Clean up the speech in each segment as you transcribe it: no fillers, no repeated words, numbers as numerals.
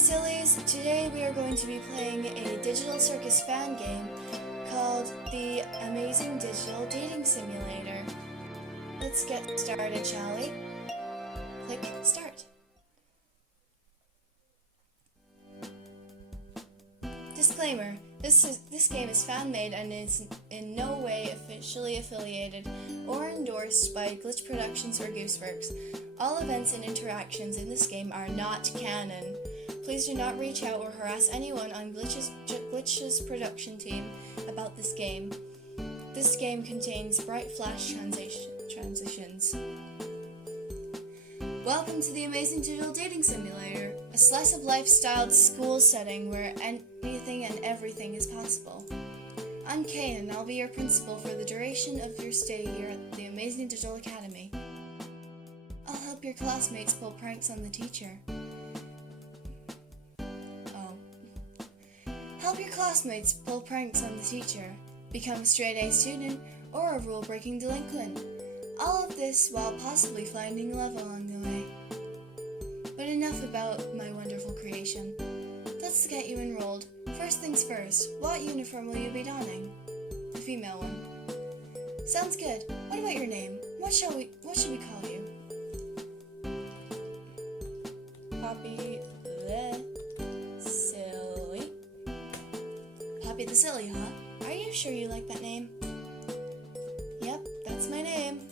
Sillies! Today we are going to be playing a digital circus fan game called the Amazing Digital Dating Simulator. Let's get started, shall we? Click Start. Disclaimer, this game is fan-made and is in no way officially affiliated or endorsed by Glitch Productions or Gooseworks. All events and interactions in this game are not canon. Please do not reach out or harass anyone on Glitch's production team about this game. This game contains bright flash transitions. Welcome to the Amazing Digital Dating Simulator, a slice-of-life styled school setting where anything and everything is possible. I'm Caine, and I'll be your principal for the duration of your stay here at the Amazing Digital Academy. I'll help your classmates pull pranks on the teacher. Help your classmates pull pranks on the teacher, become a straight-A student, or a rule-breaking delinquent. All of this while possibly finding love along the way. But enough about my wonderful creation. Let's get you enrolled. First things first, what uniform will you be donning? The female one. Sounds good. What about your name? What should we call you? PoppyTheSilly. PoppyTheSilly, huh? Are you sure you like that name? Yep, that's my name.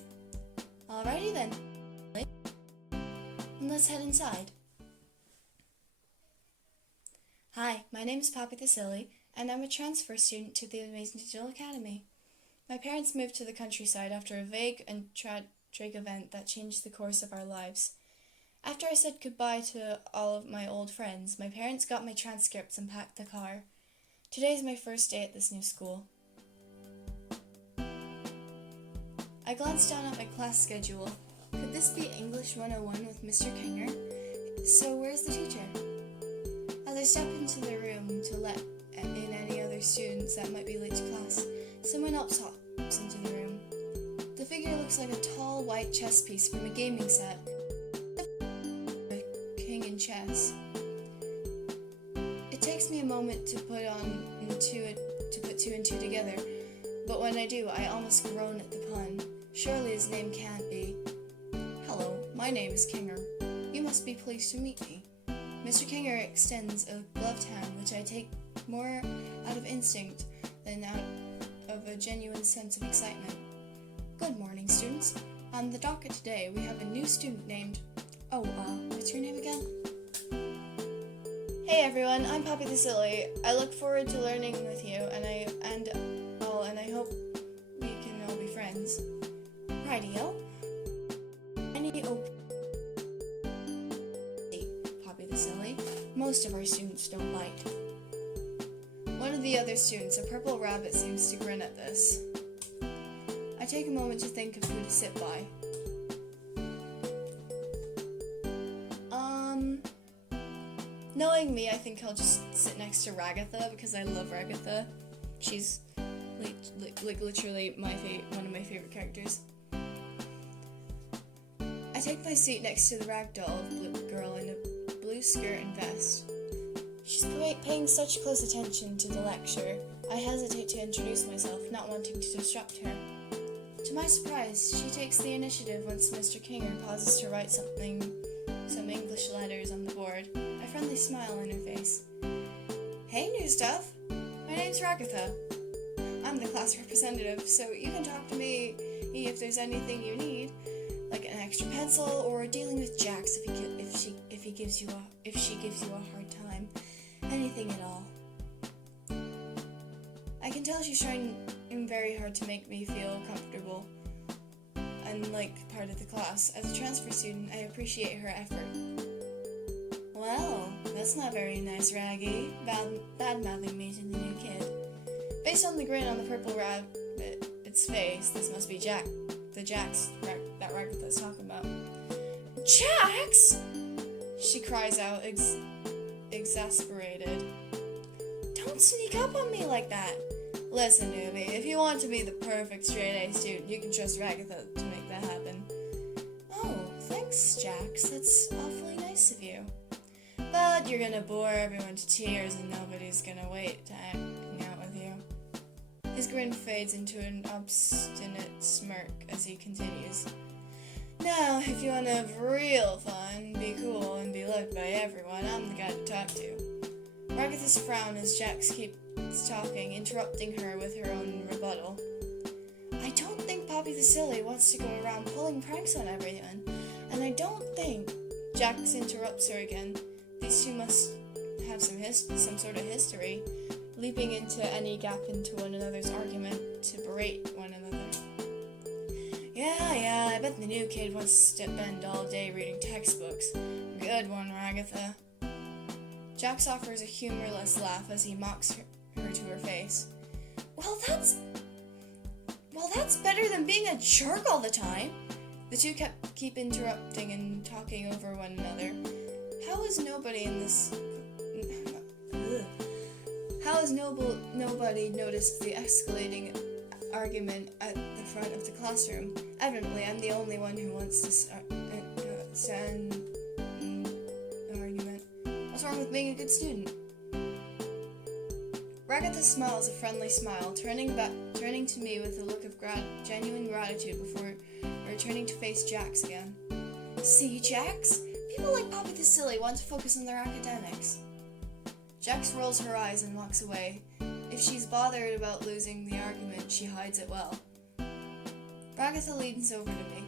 Alrighty then. Let's head inside. Hi, my name is PoppyTheSilly, and I'm a transfer student to the Amazing Digital Academy. My parents moved to the countryside after a vague and tragic event that changed the course of our lives. After I said goodbye to all of my old friends, my parents got my transcripts and packed the car. Today is my first day at this new school. I glanced down at my class schedule. Could this be English 101 with Mr. Caine? So where's the teacher? As I step into the room to let in any other students that might be late to class, someone else hops into the room. The figure looks like a tall white chess piece from a gaming set. A king in chess. It takes me a moment to put two and two together, but when I do, I almost groan at the pun. Surely his name can't be. Hello, my name is Caine. You must be pleased to meet me. Mr. Caine extends a gloved hand, which I take more out of instinct than out of a genuine sense of excitement. Good morning, students. On the docket today, we have a new student named... what's your name again? Hey everyone, I'm PoppyTheSilly. I look forward to learning with you, and I hope we can all be friends. Rightio. PoppyTheSilly. Most of our students don't bite. One of the other students, a purple rabbit, seems to grin at this. I take a moment to think of who to sit by. Knowing me, I think I'll just sit next to Ragatha because I love Ragatha. She's literally one of my favorite characters. I take my seat next to the ragdoll girl in a blue skirt and vest. She's paying such close attention to the lecture, I hesitate to introduce myself, not wanting to disrupt her. To my surprise, she takes the initiative once Mr. Caine pauses to write some English letters on the board. A friendly smile on her face. Hey, new stuff! My name's Ragatha. I'm the class representative, so you can talk to me if there's anything you need, like an extra pencil or dealing with Jax if she gives you a hard time. Anything at all. I can tell she's trying very hard to make me feel comfortable and like part of the class. As a transfer student, I appreciate her effort. Well, that's not very nice, Raggy. Bad-mouthing me to the new kid. Based on the grin on the purple rabbit's face, this must be Jax that Ragatha's talking about. Jax! She cries out, exasperated. Don't sneak up on me like that. Listen, newbie, if you want to be the perfect straight-A student, you can trust Ragatha to make that happen. Oh, thanks, Jax. That's awfully nice of you. But you're gonna bore everyone to tears and nobody's gonna wait to hang out with you. His grin fades into an obstinate smirk as he continues. Now, if you want to have real fun, be cool, and be loved by everyone, I'm the guy to talk to. Ragatha's frown as Jax keeps talking, interrupting her with her own rebuttal. I don't think PoppyTheSilly wants to go around pulling pranks on everyone, and I don't think... Jax interrupts her again. These two must have some sort of history, leaping into any gap into one another's argument to berate one another. Yeah, I bet the new kid wants to spend all day reading textbooks. Good one, Ragatha. Jax offers a humorless laugh as he mocks her to her face. Well, that's better than being a jerk all the time. The two keep interrupting and talking over one another. How has nobody noticed the escalating argument at the front of the classroom? Evidently, I'm the only one who wants to send an argument. What's wrong with being a good student? Ragatha smiles a friendly smile, turning to me with a look of genuine gratitude before returning to face Jax again. See, Jax? People like PoppyTheSilly want to focus on their academics. Jax rolls her eyes and walks away. If she's bothered about losing the argument, she hides it well. Ragatha leans over to me.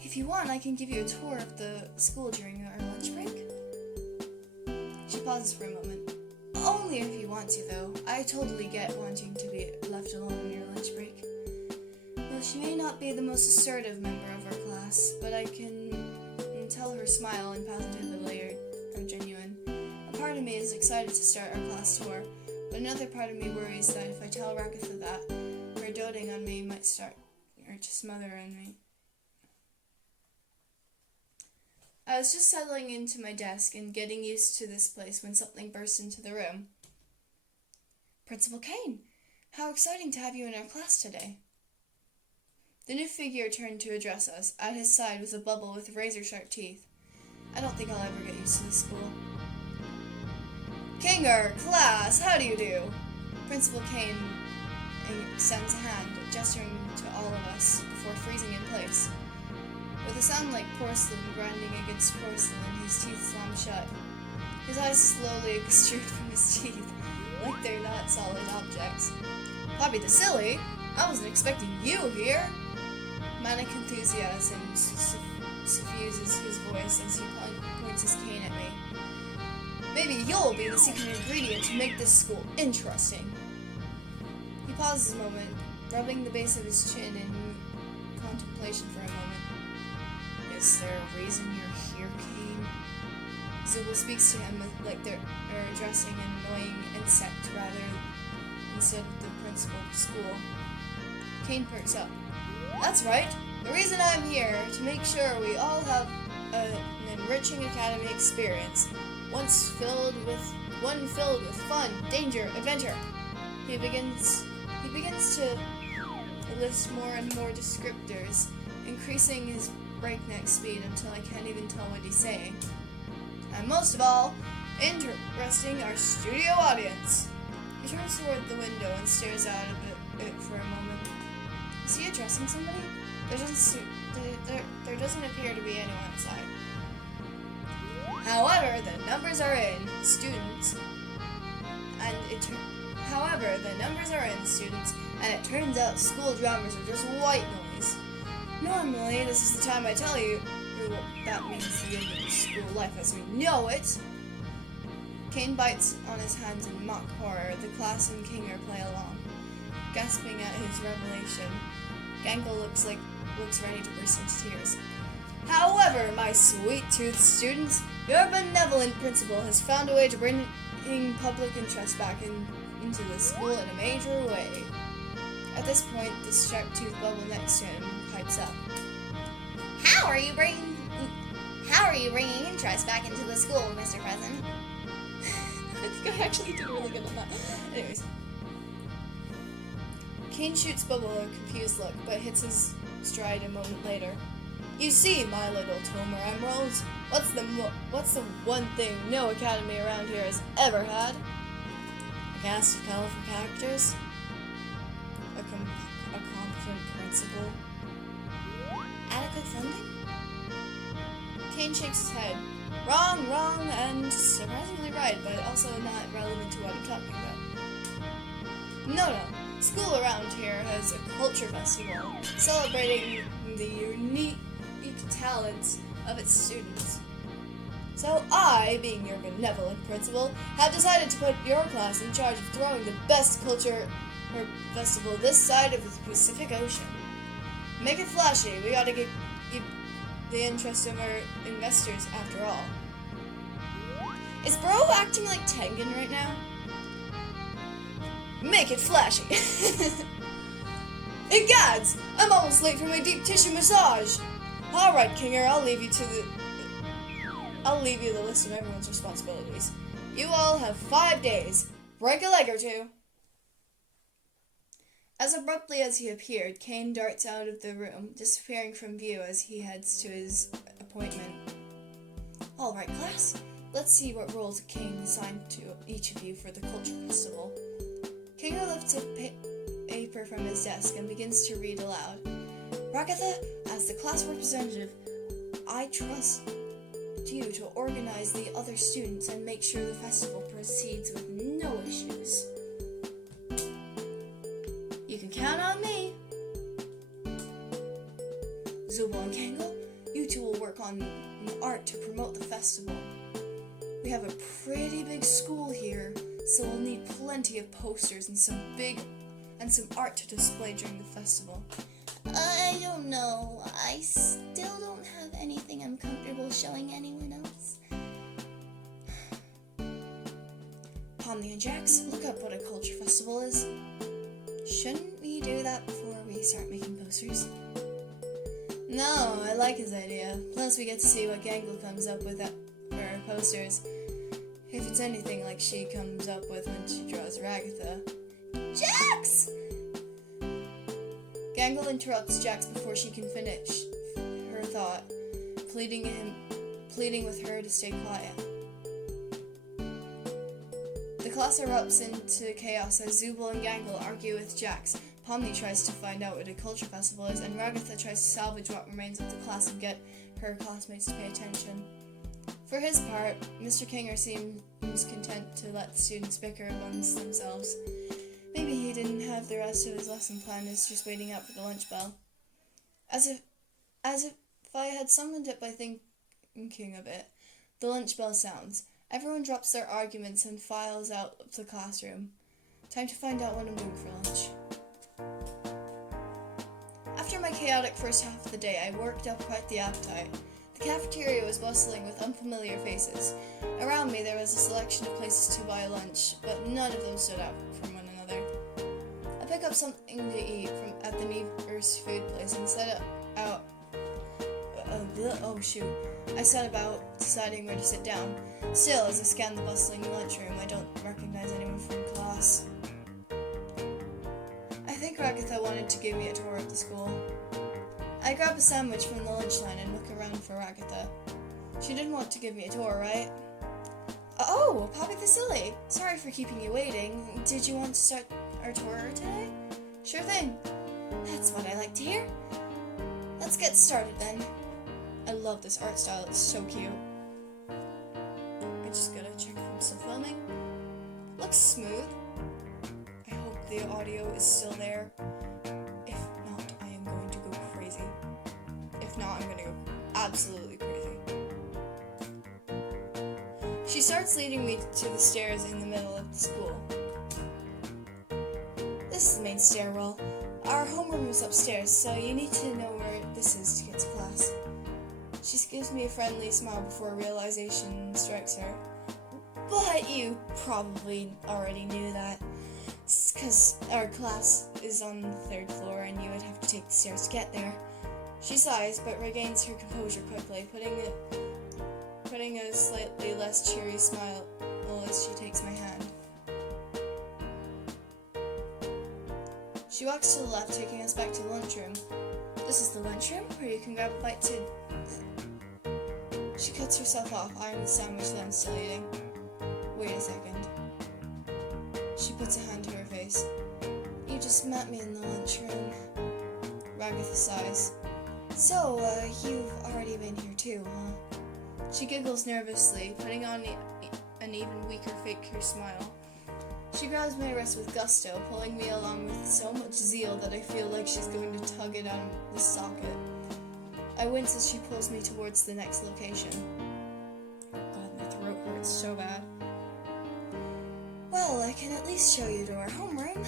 If you want, I can give you a tour of the school during our lunch break. She pauses for a moment. Only if you want to, though. I totally get wanting to be left alone on your lunch break. Well, she may not be the most assertive member of our class, but I can tell her smile and positivity are genuine. A part of me is excited to start our class tour, but another part of me worries that if I tell Ragatha that, her doting on me might start to smother in me. I was just settling into my desk and getting used to this place when something burst into the room. Principal Caine, how exciting to have you in our class today. The new figure turned to address us. At his side was a bubble with razor-sharp teeth. I don't think I'll ever get used to this school. Kinger, class, how do you do? Principal Caine extends a hand, gesturing to all of us before freezing in place. With a sound like porcelain grinding against porcelain, his teeth slam shut. His eyes slowly extrude from his teeth, like they're not solid objects. PoppyTheSilly? I wasn't expecting you here! Manic enthusiasm suffuses his voice as he points his cane at me. Maybe you'll be the secret ingredient to make this school interesting. He pauses a moment, rubbing the base of his chin in contemplation for a moment. Is there a reason you're here, Caine? Zubul speaks to him like they're addressing an annoying insect instead of the principal of the school. Caine perks up. That's right. The reason I'm here to make sure we all have an enriching academy experience, one filled with fun, danger, adventure. He begins to list more and more descriptors, increasing his breakneck speed until I can't even tell what he's saying. And most of all, interesting our studio audience. He turns toward the window and stares out of it for a moment. Is he addressing somebody? There doesn't appear to be anyone inside. However, the numbers are in, students, and it turns out school dramas are just white noise. Normally, this is the time I tell you that means the end of school life as we know it. Caine bites on his hands in mock horror. The class and Kinger play along, gasping at his revelation. Gangle looks ready to burst into tears. However, my sweet-toothed students, your benevolent principal has found a way to bring public interest back into the school in a major way. At this point, the sharp-toothed bubble next to him pipes up. How are you bringing interest back into the school, Mr. President? I think I actually did really good on that. Anyways. Caine shoots Bubble a confused look, but hits his stride a moment later. You see, my little Tomer Emeralds, what's the one thing no academy around here has ever had? A cast of colorful characters? A competent principal? Adequate funding? Caine shakes his head. Wrong, and surprisingly right, but also not relevant to what I'm talking about. No. School around here has a culture festival, celebrating the unique talents of its students. So I, being your benevolent principal, have decided to put your class in charge of throwing the best culture festival this side of the Pacific Ocean. Make it flashy. We gotta get the interest of our investors after all. Is Bro acting like Tengen right now? Make it flashy. Egads! I'm almost late for my deep tissue massage. Alright, Kinger, I'll leave you the list of everyone's responsibilities. You all have 5 days. Break a leg or two. As abruptly as he appeared, Caine darts out of the room, disappearing from view as he heads to his appointment. Alright, class. Let's see what roles Caine assigned to each of you for the Culture Festival. Kinger lifts a paper from his desk and begins to read aloud. Ragatha, as the class representative, I trust you to organize the other students and make sure the festival proceeds with no issues. You can count on me. Zubul and Kangle, you two will work on art to promote the festival. We have a pretty big school here, so we'll need plenty of posters and some art to display during the festival. I don't know. I still don't have anything I'm comfortable showing anyone else. Pomni and Jax, look up what a culture festival is. Shouldn't we do that before we start making posters? No, I like his idea. Plus we get to see what Gangle comes up with for our posters. If it's anything like she comes up with when she draws Ragatha. Jax! Gangle interrupts Jax before she can finish her thought, pleading with her to stay quiet. The class erupts into chaos as Zubul and Gangle argue with Jax. Pomni tries to find out what a culture festival is, and Ragatha tries to salvage what remains of the class and get her classmates to pay attention. For his part, Mr. Kinger seems content to let the students bicker amongst themselves. Maybe he didn't have the rest of his lesson plan, is just waiting out for the lunch bell. As if I had summoned it by thinking of it, the lunch bell sounds. Everyone drops their arguments and files out of the classroom. Time to find out what I'm doing for lunch. After my chaotic first half of the day, I worked up quite the appetite. The cafeteria was bustling with unfamiliar faces. Around me there was a selection of places to buy lunch, but none of them stood out from one another. I picked up something to eat at the neighbor's food place and set about deciding where to sit down. Still, as I scanned the bustling lunchroom, I don't recognize anyone from class. I think Ragatha wanted to give me a tour of the school. I grab a sandwich from the lunch line and look around for Ragatha. She didn't want to give me a tour, right? Oh, PoppyTheSilly! Sorry for keeping you waiting. Did you want to start our tour today? Sure thing. That's what I like to hear. Let's get started then. I love this art style, it's so cute. I just gotta check if I'm still filming. Looks smooth. I hope the audio is still there. If not, I am going to go crazy. If not, I'm gonna go absolutely crazy. She starts leading me to the stairs in the middle of the school. This is the main stairwell. Our homeroom is upstairs, so you need to know where this is to get to class. She gives me a friendly smile before realization strikes her. But you probably already knew that, because our class is on the 3rd floor and you would have to take the stairs to get there. She sighs, but regains her composure quickly, putting a slightly less cheery smile as she takes my hand. She walks to the left, taking us back to the lunchroom. This is the lunchroom where you can grab a bite to... She cuts herself off, eyeing the sandwich that I'm still eating. Wait a second. She puts a hand to her face. You just met me in the lunchroom. Ragatha sighs. So, you've already been here too, huh? She giggles nervously, putting on an even weaker, faker smile. She grabs my wrist with gusto, pulling me along with so much zeal that I feel like she's going to tug it out of the socket. I wince as she pulls me towards the next location. Oh god, my throat hurts so bad. Well, I can at least show you to our homeroom.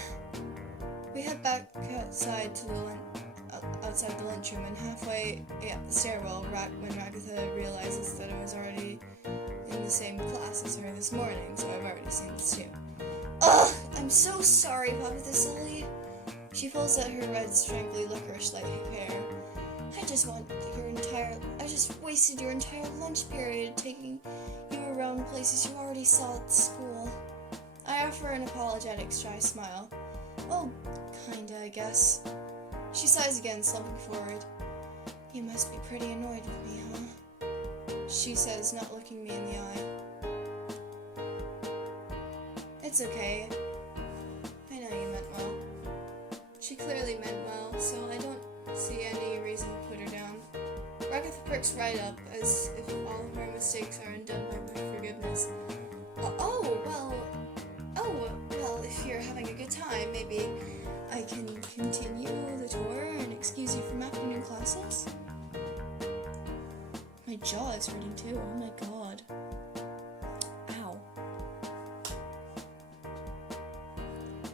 We head back outside the lunchroom, and halfway up the stairwell, when Ragatha realizes that I was already in the same class as her this morning, so I've already seen this too. Ugh! I'm so sorry, PoppyTheSilly. She pulls at her red, strangely licorice-like hair. I just wasted your entire lunch period taking you around places you already saw at school. I offer an apologetic, shy smile. Oh, kinda, I guess. She sighs again, slumping forward. You must be pretty annoyed with me, huh? She says, not looking me in the eye. It's okay. I know you meant well. She clearly meant well, so I don't see any reason to put her down. Ragatha perks right up, as if all of her mistakes are undone by my forgiveness. Well, if you're having a good time, maybe I can continue the tour and excuse you from afternoon classes? My jaw is hurting too, oh my god. Ow.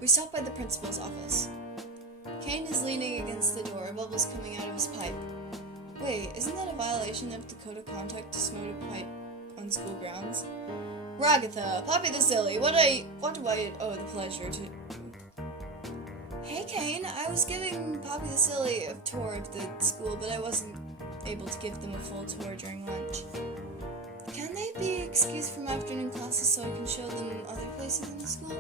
We stop by the principal's office. Caine is leaning against the door, bubbles coming out of his pipe. Wait, isn't that a violation of the code of conduct to smoke a pipe on school grounds? Ragatha, PoppyTheSilly, what do I owe the pleasure to... Hey Caine, I was giving PoppyTheSilly a tour of the school, but I wasn't able to give them a full tour during lunch. Can they be excused from afternoon classes so I can show them other places in the school?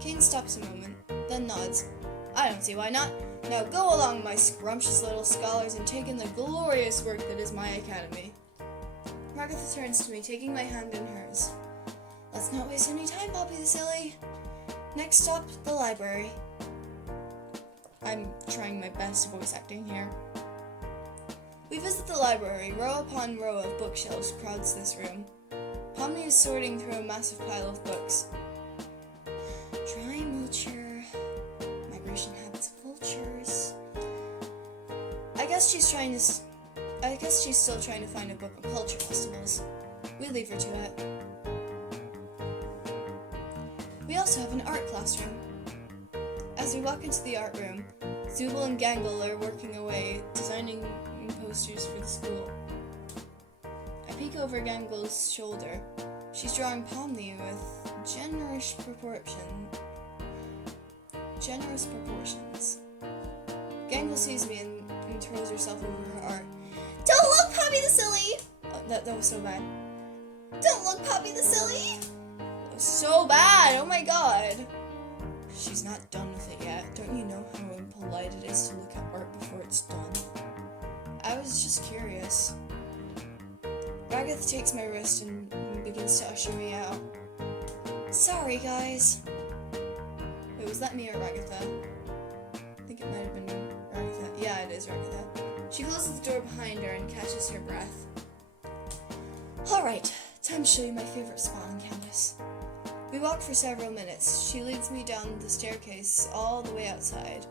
Caine stops a moment, then nods. I don't see why not. Now go along, my scrumptious little scholars, and take in the glorious work that is my academy. Ragatha turns to me, taking my hand in hers. Let's not waste any time, PoppyTheSilly. Next stop, the library. I'm trying my best voice acting here. We visit the library. Row upon row of bookshelves crowds this room. Pomni is sorting through a massive pile of books. Trimulture, migration habits of vultures. I guess she's still trying to find a book on culture festivals. We leave her to it. We also have an art classroom. As we walk into the art room, Zubul and Gangle are working away, designing posters for the school. I peek over Gangle's shoulder. She's drawing Pomni with generous proportions. Gangle sees me and throws herself over her art. Don't look, PoppyTheSilly! Oh, that was so bad. Don't look, PoppyTheSilly! That was so bad! Oh my god! She's not done with it yet. Don't you know how impolite it is to look at art before it's done? I was just curious. Ragatha takes my wrist and begins to usher me out. Sorry, guys. Wait, was that me or Ragatha? I think it might have been Ragatha. Yeah, it is Ragatha. She closes the door behind her and catches her breath. Alright, time to show you my favorite spot on campus. We walk for several minutes. She leads me down the staircase all the way outside.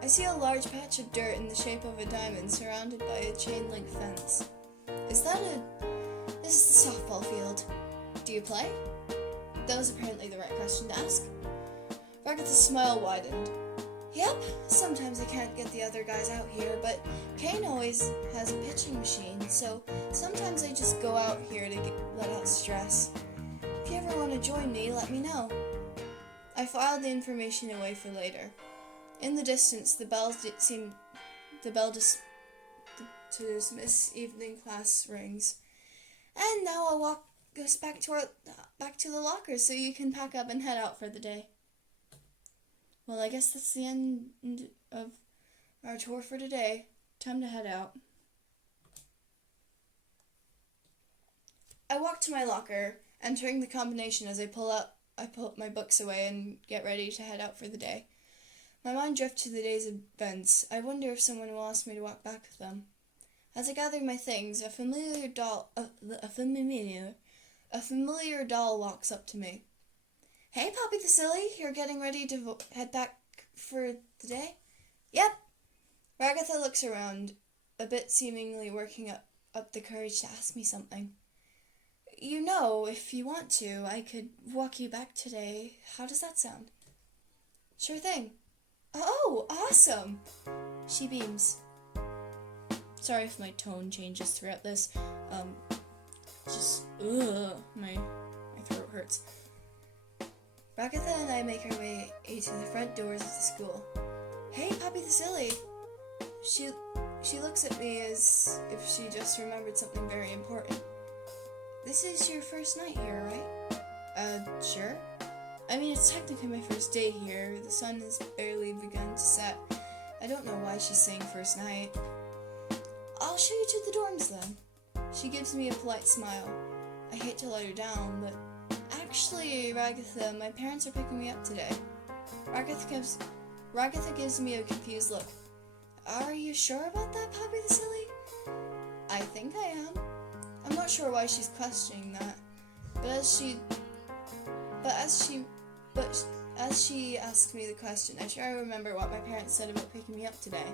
I see a large patch of dirt in the shape of a diamond surrounded by a chain-link fence. This is the softball field. Do you play? That was apparently the right question to ask. Ragatha's smile widened. Yep, sometimes I can't get the other guys out here, but Caine always has a pitching machine, so sometimes I just go out here to let out stress. If you ever want to join me, let me know. I filed the information away for later. In the distance, the bell to dismiss evening class rings. And now I'll walk us back to the lockers so you can pack up and head out for the day. Well, I guess that's the end of our tour for today. Time to head out. I walk to my locker, entering the combination as I put my books away and get ready to head out for the day. My mind drifts to the day's events. I wonder if someone will ask me to walk back with them. As I gather my things, a familiar doll walks up to me. Hey, PoppyTheSilly, you're getting ready to head back for the day? Yep. Ragatha looks around, a bit seemingly working up the courage to ask me something. You know, if you want to, I could walk you back today. How does that sound? Sure thing. Oh, awesome! She beams. Sorry if my tone changes throughout this. My throat hurts. Ragatha and I make our way to the front doors of the school. Hey, PoppyTheSilly! She looks at me as if she just remembered something very important. This is your first night here, right? Sure. I mean, it's technically my first day here. The sun has barely begun to set. I don't know why she's saying first night. I'll show you to the dorms then. She gives me a polite smile. I hate to let her down, but actually, Ragatha, my parents are picking me up today. Ragatha gives me a confused look. Are you sure about that, PoppyTheSilly? I think I am. I'm not sure why she's questioning that, but as she asks me the question, I try to remember what my parents said about picking me up today.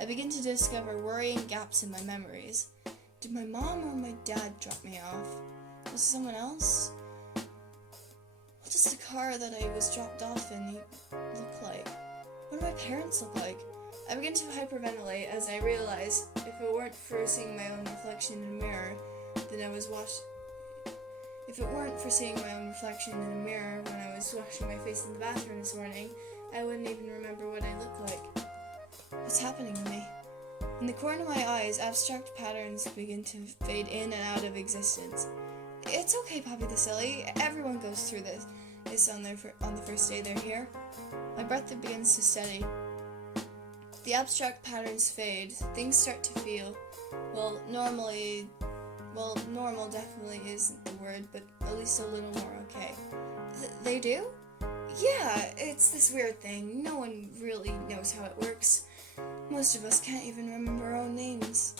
I begin to discover worrying gaps in my memories. Did my mom or my dad drop me off? Was it someone else? What does the car that I was dropped off in look like? What do my parents look like? I begin to hyperventilate as I realize if it weren't for seeing my own reflection in a mirror, If it weren't for seeing my own reflection in a mirror when I was washing my face in the bathroom this morning, I wouldn't even remember what I look like. What's happening to me? In the corner of my eyes, abstract patterns begin to fade in and out of existence. It's okay, PoppyTheSilly. Everyone goes through this on the first day they're here. My breath begins to steady. The abstract patterns fade. Things start to feel, normal definitely isn't the word, but at least a little more okay. They do? Yeah, it's this weird thing. No one really knows how it works. Most of us can't even remember our own names.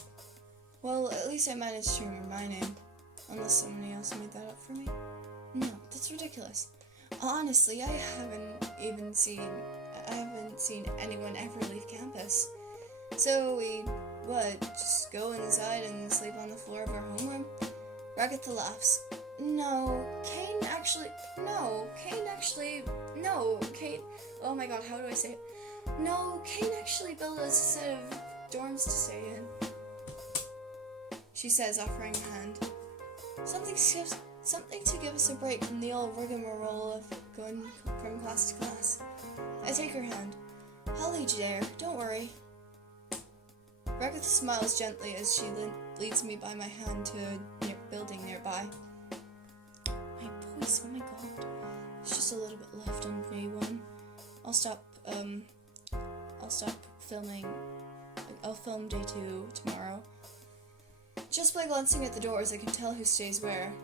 Well, at least I managed to remember my name. Unless somebody else made that up for me. No, that's ridiculous. Honestly, I haven't seen anyone ever leave campus. So we just go inside and sleep on the floor of our homeroom? Ragatha laughs. Caine, oh my god, how do I say it? No, Caine actually built us a set of dorms to stay in. She says, offering a hand. Something to give us a break from the old rigmarole of going from class to class. I take her hand. I'll lead you there, don't worry. Ragatha smiles gently as she leads me by my hand to a building nearby. My voice, oh my god. There's just a little bit left on day one. I'll stop filming. I'll film day 2 tomorrow. Just by glancing at the doors, I can tell who stays where.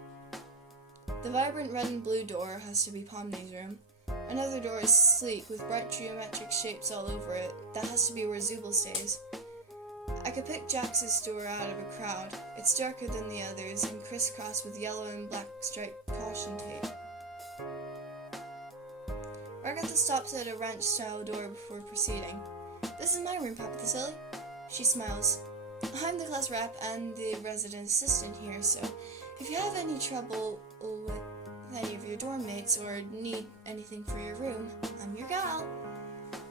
The vibrant red and blue door has to be Pomni's room. Another door is sleek with bright geometric shapes all over it. That has to be where Zubul stays. I could pick Jax's door out of a crowd. It's darker than the others and crisscrossed with yellow and black striped caution tape. Ragatha stops at a ranch-style door before proceeding. This is my room, PoppyTheSilly. She smiles. I'm the class rep and the resident assistant here, so if you have any trouble with any of your dorm mates or need anything for your room, I'm your gal.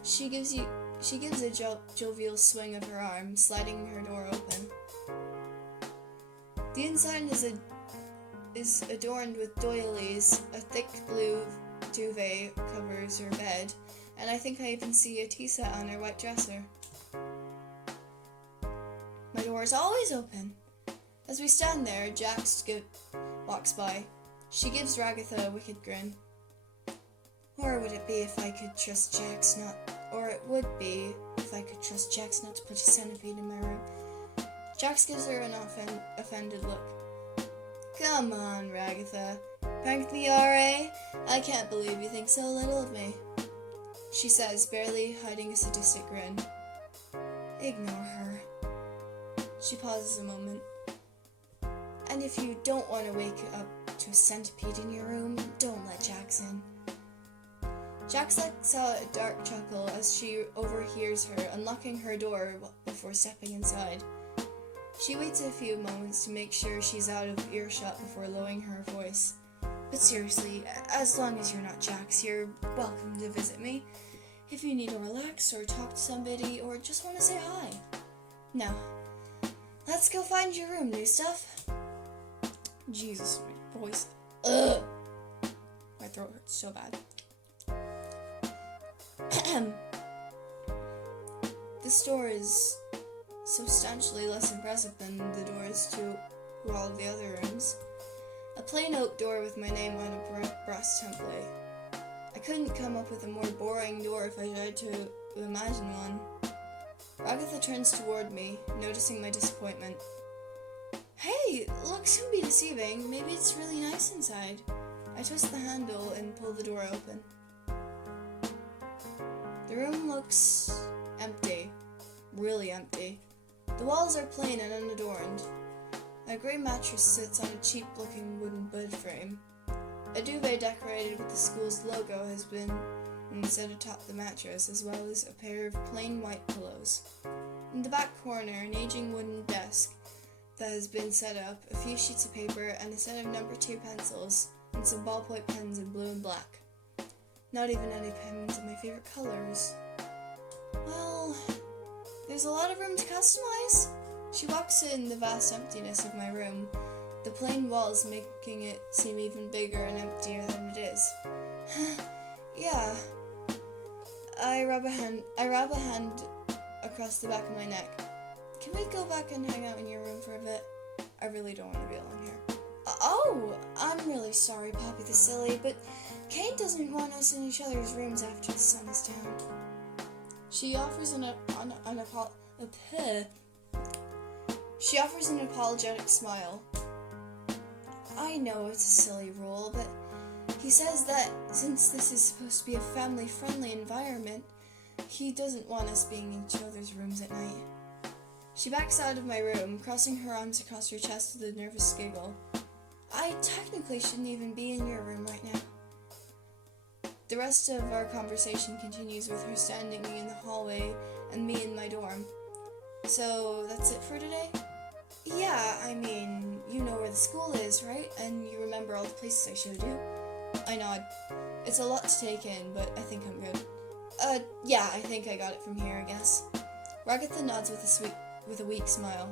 She gives a jovial swing of her arm, sliding her door open. The inside is adorned with doilies. A thick blue duvet covers her bed, and I think I even see a tea set on her white dresser. My door is always open. As we stand there, Jax walks by. She gives Ragatha a wicked grin. Or would it be if I could trust Jax not... Or it would be if I could trust Jax not to put a centipede in my room. Jax gives her an offended look. Come on, Ragatha. Prank me, R.A.? I can't believe you think so little of me. She says, barely hiding a sadistic grin. Ignore her. She pauses a moment. And if you don't want to wake up to a centipede in your room, don't let Jax in. Jax lets out a dark chuckle as she overhears her, unlocking her door before stepping inside. She waits a few moments to make sure she's out of earshot before lowering her voice. But seriously, as long as you're not Jax, you're welcome to visit me. If you need to relax or talk to somebody or just want to say hi. Now, let's go find your room, new stuff. Jesus, my voice. Ugh! My throat hurts so bad. This door is substantially less impressive than the doors to all of the other rooms. A plain oak door with my name on a brass template. I couldn't come up with a more boring door if I tried to imagine one. Ragatha turns toward me, noticing my disappointment. Hey, looks can be deceiving. Maybe it's really nice inside. I twist the handle and pull the door open. The room looks empty. Really empty. The walls are plain and unadorned. A grey mattress sits on a cheap-looking wooden bed frame. A duvet decorated with the school's logo has been set atop the mattress, as well as a pair of plain white pillows. In the back corner, an aging wooden desk that has been set up, a few sheets of paper, and a set of number 2 pencils, and some ballpoint pens in blue and black. Not even any pens in my favorite colors. Well, there's a lot of room to customize. She walks in the vast emptiness of my room, the plain walls making it seem even bigger and emptier than it is. Yeah. I rub a hand across the back of my neck. Can we go back and hang out in your room for a bit? I really don't want to be alone here. Oh, I'm really sorry, PoppyTheSilly, but Caine doesn't want us in each other's rooms after the sun is down. She offers an apologetic smile. I know it's a silly rule, but he says that since this is supposed to be a family-friendly environment, he doesn't want us being in each other's rooms at night. She backs out of my room, crossing her arms across her chest with a nervous giggle. I technically shouldn't even be in your room right now. The rest of our conversation continues with her standing in the hallway and me in my dorm. So, that's it for today? Yeah, I mean, you know where the school is, right? And you remember all the places I showed you? I nod. It's a lot to take in, but I think I'm good. Yeah, I think I got it from here, I guess. Ragatha nods with a weak smile.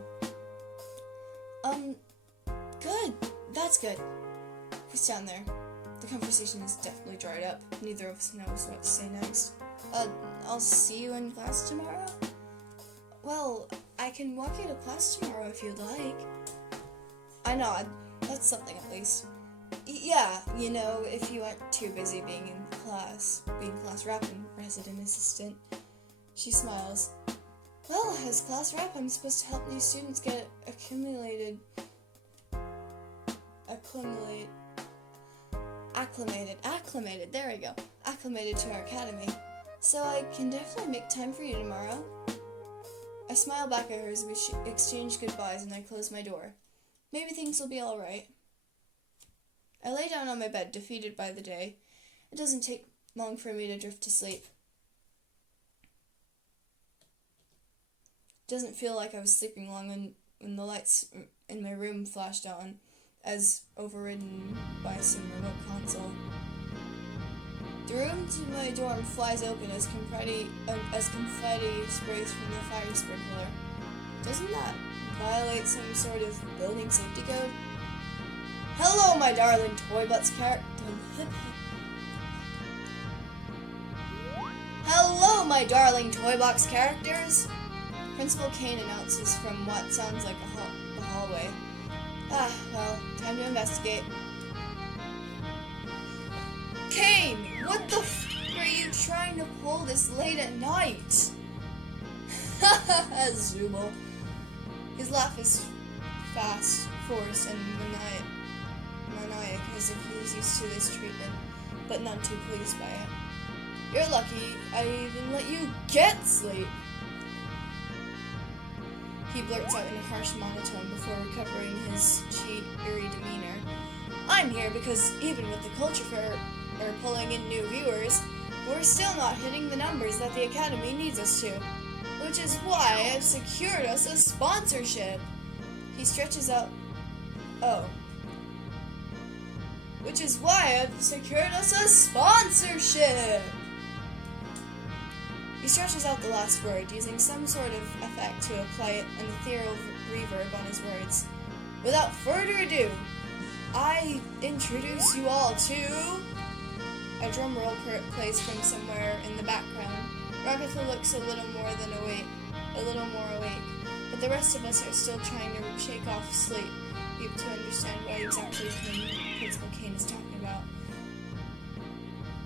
Good. That's good. We stand there. The conversation is definitely dried up. Neither of us knows what to say next. I'll see you in class tomorrow? Well, I can walk you to class tomorrow if you'd like. I nod. That's something at least. Yeah, you know, if you aren't too busy being class rep and resident assistant. She smiles. Well, as class rep, I'm supposed to help new students get acclimated, there we go, acclimated to our academy. So I can definitely make time for you tomorrow. I smile back at her as we exchange goodbyes and I close my door. Maybe things will be alright. I lay down on my bed, defeated by the day. It doesn't take long for me to drift to sleep. It doesn't feel like I was sleeping long when the lights in my room flashed on, as overridden by some remote console. The room to my dorm flies open as confetti sprays from the fire sprinkler. Doesn't that violate some sort of building safety code? Hello, my darling toybox character. Hello, my darling toybox characters. Principal Caine announces from what sounds like a hallway. Well, time to investigate. Caine! What the f are you trying to pull this late at night? Haha, Zumo. His laugh is fast, forced, and maniac, as if he's used to this treatment, but none too pleased by it. You're lucky I even let you get sleep. He blurts out in a harsh monotone before recovering his cheery demeanor. I'm here because even with the culture fair pulling in new viewers, we're still not hitting the numbers that the Academy needs us to. Which is why I've secured us a sponsorship. He stretches out. Oh. Which is why I've secured us a sponsorship. He stretches out the last word, using some sort of effect to apply an ethereal reverb on his words. Without further ado, I introduce you all to... A drum roll plays from somewhere in the background. Ragatha looks a little more awake, but the rest of us are still trying to shake off sleep to understand what exactly Principal Caine is talking about.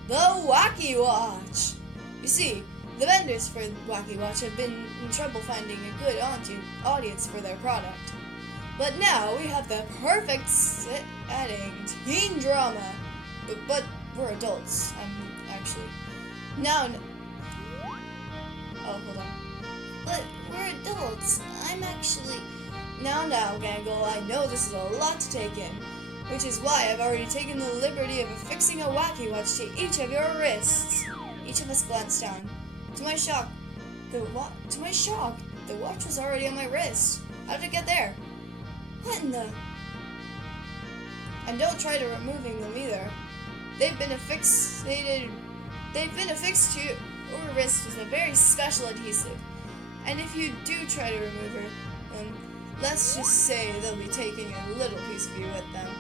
The Wacky Watch! You see, the vendors for Wacky Watch have been in trouble finding a good audience for their product. But now we have the perfect setting, teen drama. But we're adults, actually. Now... Oh, hold on. But we're adults. I'm actually... Now, Gangle, I know this is a lot to take in, which is why I've already taken the liberty of affixing a Wacky Watch to each of your wrists. Each of us glanced down. To my shock, the watch was already on my wrist. How did it get there? What in the... And don't try to removing them either. They've been affixed to your wrist with a very special adhesive. And if you do try to remove them, let's just say they'll be taking a little piece of you with them.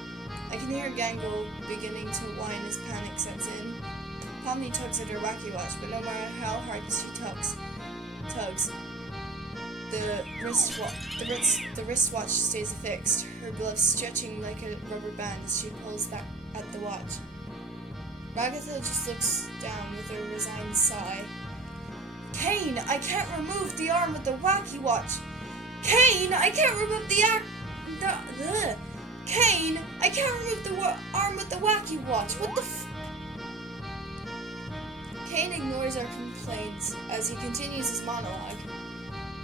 I can hear Gangle beginning to whine as panic sets in. Pomni tugs at her Wacky Watch, but no matter how hard she tugs, the wristwatch stays affixed, her gloves stretching like a rubber band as she pulls back at the watch. Ragatha just looks down with a resigned sigh. Caine, I can't remove the arm with the Wacky Watch. Caine, I can't remove Caine, I can't remove the arm with the Wacky Watch. What the f... Caine ignores our complaints as he continues his monologue.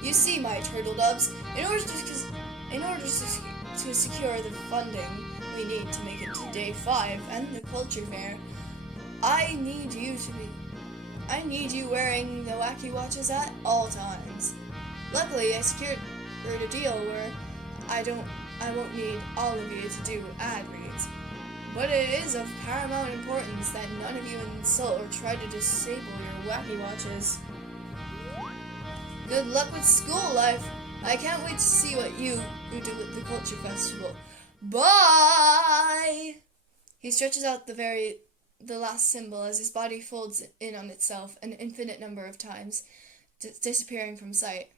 You see, my turtle doves, in order to secure the funding we need to make it to Day 5 and the Culture Fair, I need you wearing the Wacky Watches at all times. Luckily, I secured a deal where I won't need all of you to do ad reads. But it is of paramount importance that none of you insult or try to disable your Wacky Watches. Good luck with school life. I can't wait to see what you do with the Culture Festival. Bye! He stretches out the last symbol as his body folds in on itself an infinite number of times, disappearing from sight.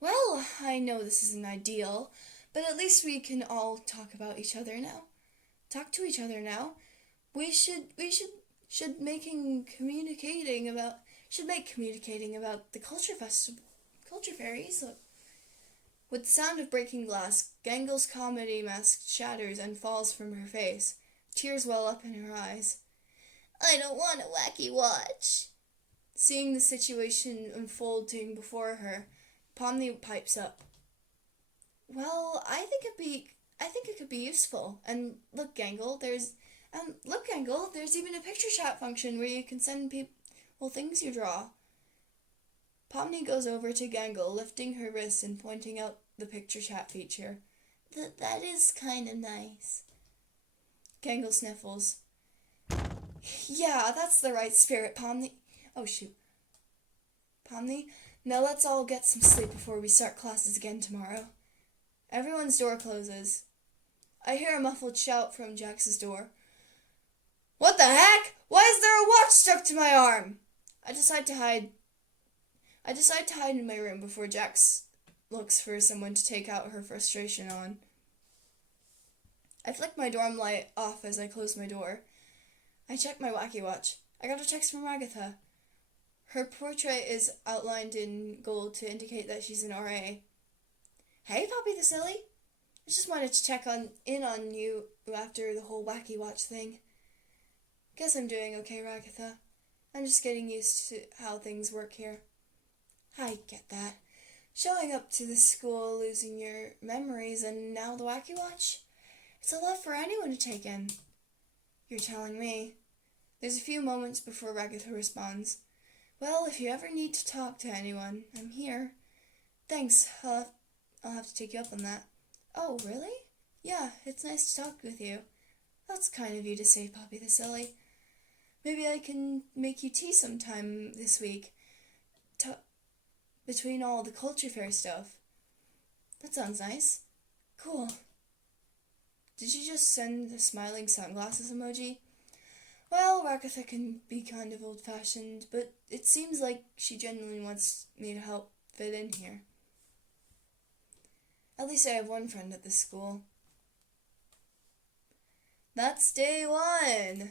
Well, I know this isn't ideal, but at least we can all talk to each other now. We should make communicating about the culture fair easy. With the sound of breaking glass, Gangle's comedy mask shatters and falls from her face. Tears well up in her eyes. I don't want a Wacky Watch. Seeing the situation unfolding before her, Pomni pipes up. Well, I think it could be useful. And look, Gangle, there's even a picture chat function where you can send people things you draw. Pomni goes over to Gangle, lifting her wrist and pointing out the picture chat feature. That is kind of nice. Gangle sniffles. Yeah, that's the right spirit, Pomni. Oh, shoot. Pomni, now let's all get some sleep before we start classes again tomorrow. Everyone's door closes. I hear a muffled shout from Jax's door. What the heck? Why is there a watch stuck to my arm? I decide to hide in my room before Jax looks for someone to take out her frustration on. I flick my dorm light off as I close my door. I checked my Wacky watch. I got a text from Ragatha. Her portrait is outlined in gold to indicate that she's an RA. Hey, PoppyTheSilly. I just wanted to check in on you after the whole Wacky watch thing. Guess I'm doing okay, Ragatha. I'm just getting used to how things work here. I get that. Showing up to the school, losing your memories, and now the Wacky watch? It's a lot for anyone to take in. You're telling me. There's a few moments before Ragatha responds. Well, if you ever need to talk to anyone, I'm here. Thanks, I'll have to take you up on that. Oh, really? Yeah, it's nice to talk with you. That's kind of you to say, PoppyTheSilly. Maybe I can make you tea sometime this week. Between all the culture fair stuff. That sounds nice. Cool. Did you just send the smiling sunglasses emoji? Well, Ragatha can be kind of old-fashioned, but it seems like she genuinely wants me to help fit in here. At least I have one friend at this school. That's day 1.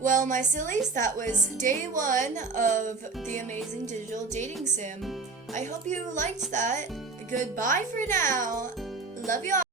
Well, my sillies, that was day 1 of the amazing digital dating sim. I hope you liked that. Goodbye for now. Love you all.